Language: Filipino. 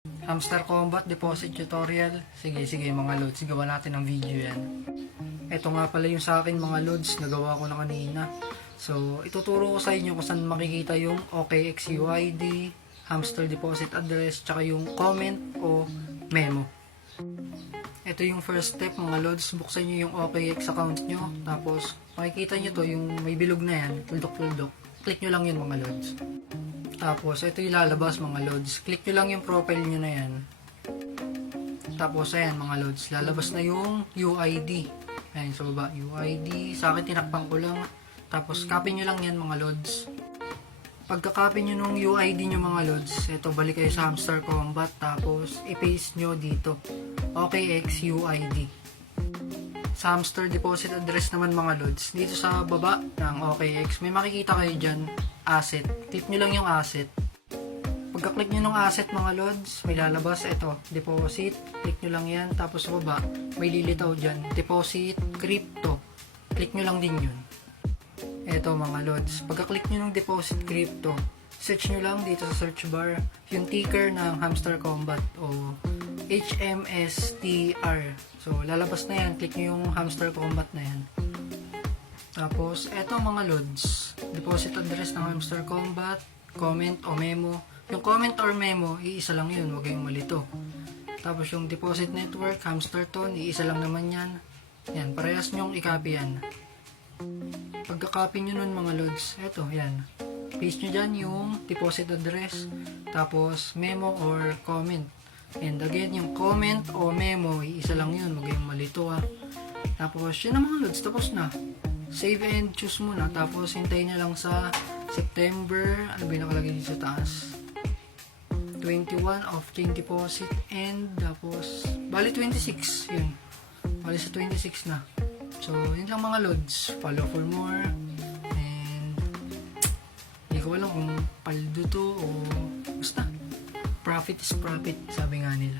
Hamster Combat Deposit Tutorial. Sige mga lods, gawa natin ng video yan. Ito nga pala yung sa akin mga lods, nagawa ko na kanina. So, ituturo ko sa inyo kung saan makikita yung OKX UID, Hamster Deposit Address, tsaka yung comment o memo. Ito yung first step mga lods, buksan nyo yung OKX account nyo, tapos makikita nyo to, yung may bilog na yan, tuldok-tuldok. Click nyo lang yun mga lods. Tapos, ito yung lalabas mga lods. Click nyo lang yung profile nyo na yan. Tapos, ayan mga lods. Lalabas na yung UID. Ayan sa baba, UID. Sa akin, tinakpan ko lang. Tapos, copy nyo lang yan mga lods. Pagka-copy nyo nung UID nyo mga lods, ito, balik kayo sa Hamster Combat. Tapos, i-paste nyo dito. OKX UID. Sa Hamster Deposit Address naman mga lods, dito sa baba ng OKX, may makikita kayo dyan, asset. Click nyo lang yung asset. Pagka-click nyo ng asset mga lods, may lalabas ito, deposit. Click nyo lang yan. Tapos sa baba, may lilitaw dyan, deposit, crypto. Click nyo lang din yun. Ito mga lods, pagka-click nyo ng deposit crypto, search nyo lang dito sa search bar yung ticker ng Hamster Combat o HMSTR. So, lalabas na yan. Click nyo yung Hamster Combat na yan. Tapos, eto mga lods, deposit address ng Hamster Combat, comment o memo. Yung comment or memo, iisa lang yun, huwag kayong malito. Tapos yung deposit network, Hamsterton, iisa lang naman yan. Yan, parehas nyong i-copy yan. Pagka-copy nyo nun mga lods, eto, yan. Paste nyo dyan yung deposit address, tapos memo or comment. And again, yung comment o memo, iisa lang yun, huwag kayong malito ha. Tapos, yun na mga lods, tapos na. Save and choose muna, tapos hintayin nyo lang sa September, ano ba yung nakalagay dito sa taas? 21 of chain deposit and tapos, bali 26, yun. Bali sa 26 na. So, yun lang mga lods. Follow for more. And, hindi ko alam kung paldo to o basta. Profit is profit, sabi nga nila.